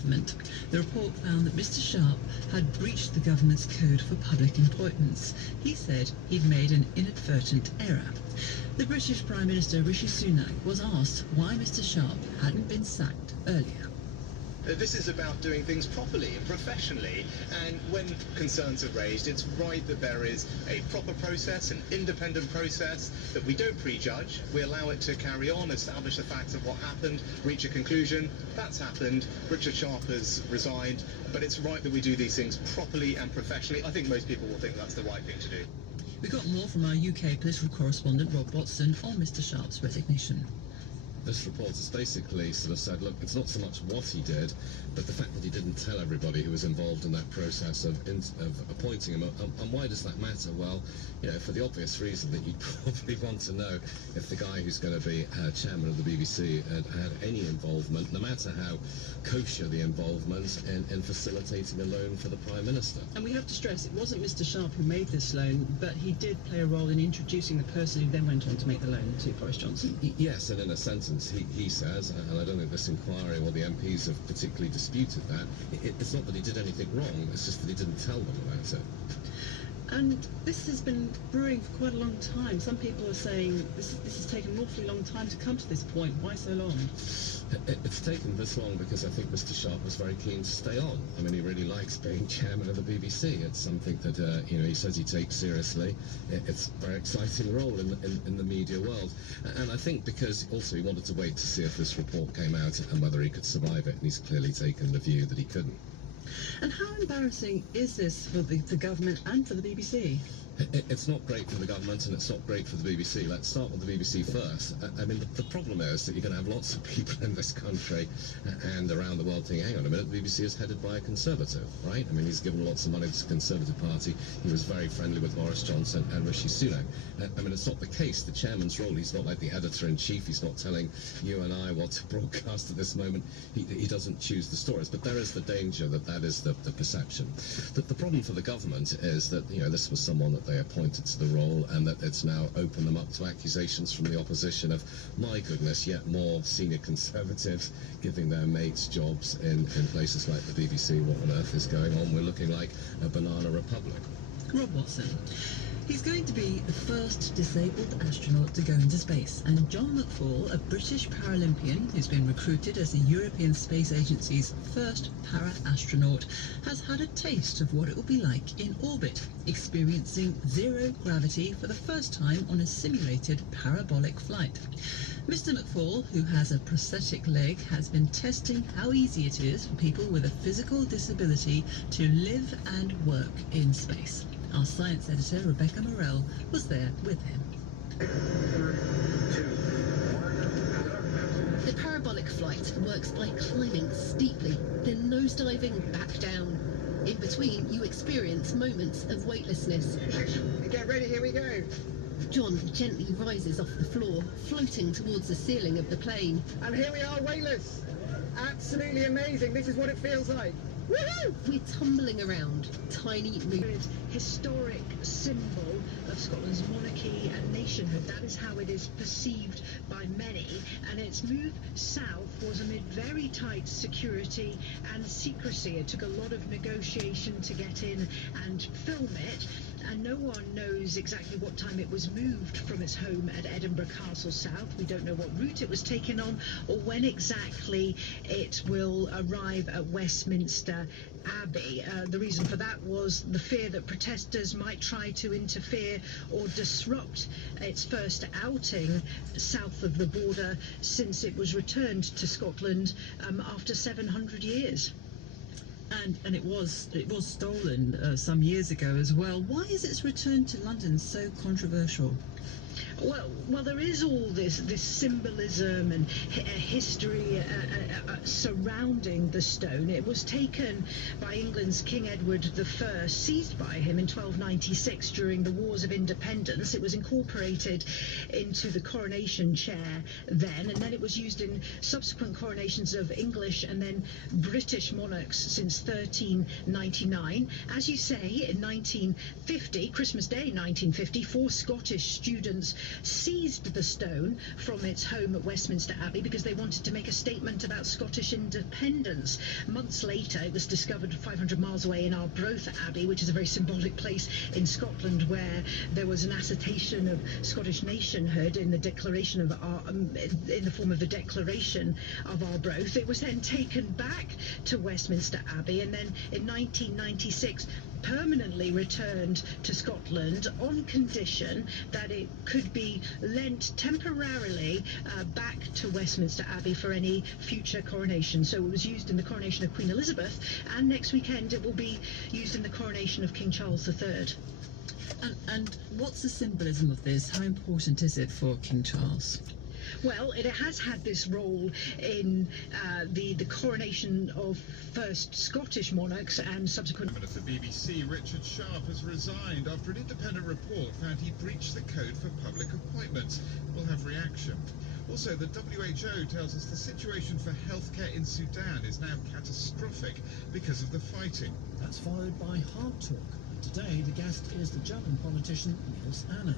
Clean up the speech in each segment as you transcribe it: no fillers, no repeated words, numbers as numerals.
government. The report found that Mr Sharp had breached the government's code for public appointments. He said he'd made an inadvertent error. The British Prime Minister Rishi Sunak was asked why Mr Sharp hadn't been sacked earlier. This is about doing things properly and professionally, and when concerns are raised, it's right that there is a proper process, an independent process, that we don't prejudge, we allow it to carry on, establish the facts of what happened, reach a conclusion. That's happened. Richard Sharp has resigned, but it's right that we do these things properly and professionally. I think most people will think that's the right thing to do. We got more from our UK political correspondent Rob Watson on Mr Sharp's resignation. This report has basically sort of said, look, it's not so much what he did, but the fact that he didn't tell everybody who was involved in that process of appointing him. And why does that matter? Well, you know, for the obvious reason that you'd probably want to know if the guy who's going to be chairman of the BBC had any involvement, no matter how kosher the involvement, in facilitating a loan for the Prime Minister. And we have to stress, it wasn't Mr Sharp who made this loan, but he did play a role in introducing the person who then went on to make the loan to Boris Johnson. Yes, and in a sentence he says, and I don't think this inquiry or the MPs have particularly disputed that, it's not that he did anything wrong, it's just that he didn't tell them about it. And this has been brewing for quite a long time. Some people are saying this has taken an awfully long time to come to this point. Why so long? It's taken this long because I think Mr Sharp was very keen to stay on. I mean, he really likes being chairman of the BBC. It's something that, you know, he says he takes seriously. It's a very exciting role in the media world. And I think because also he wanted to wait to see if this report came out and whether he could survive it, and he's clearly taken the view that he couldn't. And how embarrassing is this for the government and for the BBC? It's not great for the government and it's not great for the BBC. Let's start with the BBC first. I mean, the problem is that you're going to have lots of people in this country and around the world thinking, hang on a minute, the BBC is headed by a Conservative, right? I mean, he's given lots of money to the Conservative Party. He was very friendly with Boris Johnson and Rishi Sunak. I mean, it's not the case. The chairman's role, he's not like the editor-in-chief. He's not telling you and I what to broadcast at this moment. He doesn't choose the stories. But there is the danger that is the perception. The problem for the government is that, you know, this was someone that they appointed to the role, and that it's now opened them up to accusations from the opposition of, my goodness, yet more senior Conservatives giving their mates jobs in places like the BBC. What on earth is going on? We're looking like a banana republic. Rob Watson. He's going to be the first disabled astronaut to go into space, and John McFall, a British Paralympian who's been recruited as the European Space Agency's first para-astronaut, has had a taste of what it will be like in orbit, experiencing zero gravity for the first time on a simulated parabolic flight. Mr McFall, who has a prosthetic leg, has been testing how easy it is for people with a physical disability to live and work in space. Our science editor, Rebecca Morell, was there with him. The parabolic flight works by climbing steeply, then nosediving back down. In between, you experience moments of weightlessness. Get ready, here we go. John gently rises off the floor, floating towards the ceiling of the plane. And here we are, weightless. Absolutely amazing. This is what it feels like. Woohoo! We're tumbling around, tiny moves. Historic symbol of Scotland's monarchy and nationhood. That is how it is perceived by many. And its move south was amid very tight security and secrecy. It took a lot of negotiation to get in and film it. And no one knows exactly what time it was moved from its home at Edinburgh Castle South. We don't know what route it was taken on or when exactly it will arrive at Westminster Abbey. The reason for that was the fear that protesters might try to interfere or disrupt its first outing south of the border since it was returned to Scotland after 700 years. And it was stolen some years ago as well. Why is its return to London so controversial? Well, there is all this symbolism and history surrounding the stone. It was taken by England's King Edward I, seized by him in 1296 during the Wars of Independence. It was incorporated into the coronation chair then, and then it was used in subsequent coronations of English and then British monarchs since 1399. As you say, in 1950, Christmas Day 1950, 4 Scottish students seized the stone from its home at Westminster Abbey because they wanted to make a statement about Scottish independence. Months later, it was discovered 500 miles away in Arbroath Abbey, which is a very symbolic place in Scotland, where there was an attestation of Scottish nationhood in the declaration of in the form of the Declaration of Arbroath. It was then taken back to Westminster Abbey, and then in 1996 permanently returned to Scotland on condition that it could be lent temporarily back to Westminster Abbey for any future coronation. So it was used in the coronation of Queen Elizabeth, and next weekend it will be used in the coronation of King Charles III. And what's the symbolism of this? How important is it for King Charles? Well, it has had this role in the coronation of first Scottish monarchs and subsequent... Chairman of the BBC, Richard Sharp, has resigned after an independent report found he breached the code for public appointments. We'll have reaction. Also, the WHO tells us the situation for healthcare in Sudan is now catastrophic because of the fighting. That's followed by Hard Talk. Today, the guest is the German politician Niels Anna.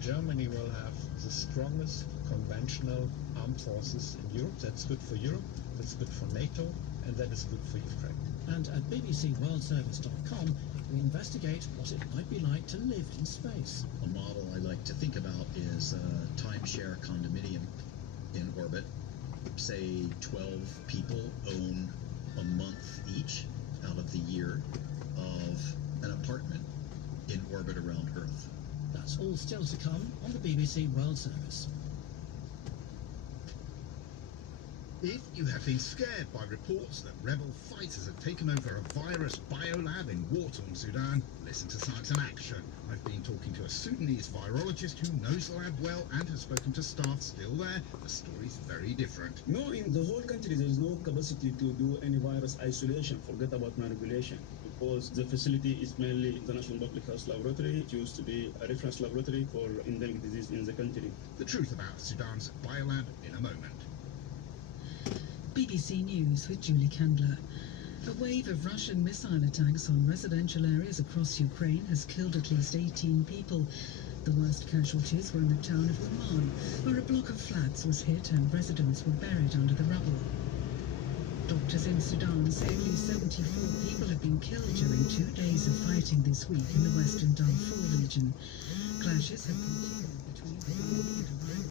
Germany will have the strongest conventional armed forces in Europe. That's good for Europe, that's good for NATO, and that is good for Ukraine. And at bbcworldservice.com, we investigate what it might be like to live in space. A model I like to think about is a timeshare condominium in orbit. Say 12 people own a month each out of the year of an apartment in orbit around Earth. That's all still to come on the BBC World Service. If you have been scared by reports that rebel fighters have taken over a virus biolab in war-torn Sudan, listen to Science in Action. I've been talking to a Sudanese virologist who knows the lab well and has spoken to staff still there. The story's very different. No, in the whole country there is no capacity to do any virus isolation. Forget about manipulation. Because the facility is mainly the National Public Health Laboratory. It used to be a reference laboratory for endemic disease in the country. The truth about Sudan's biolab in a moment. BBC News with Julie Candler. A wave of Russian missile attacks on residential areas across Ukraine has killed at least 18 people. The worst casualties were in the town of Uman, where a block of flats was hit and residents were buried under the rubble. Doctors in Sudan say at least 74 people have been killed during 2 days of fighting this week in the western Darfur region. Clashes have continued between the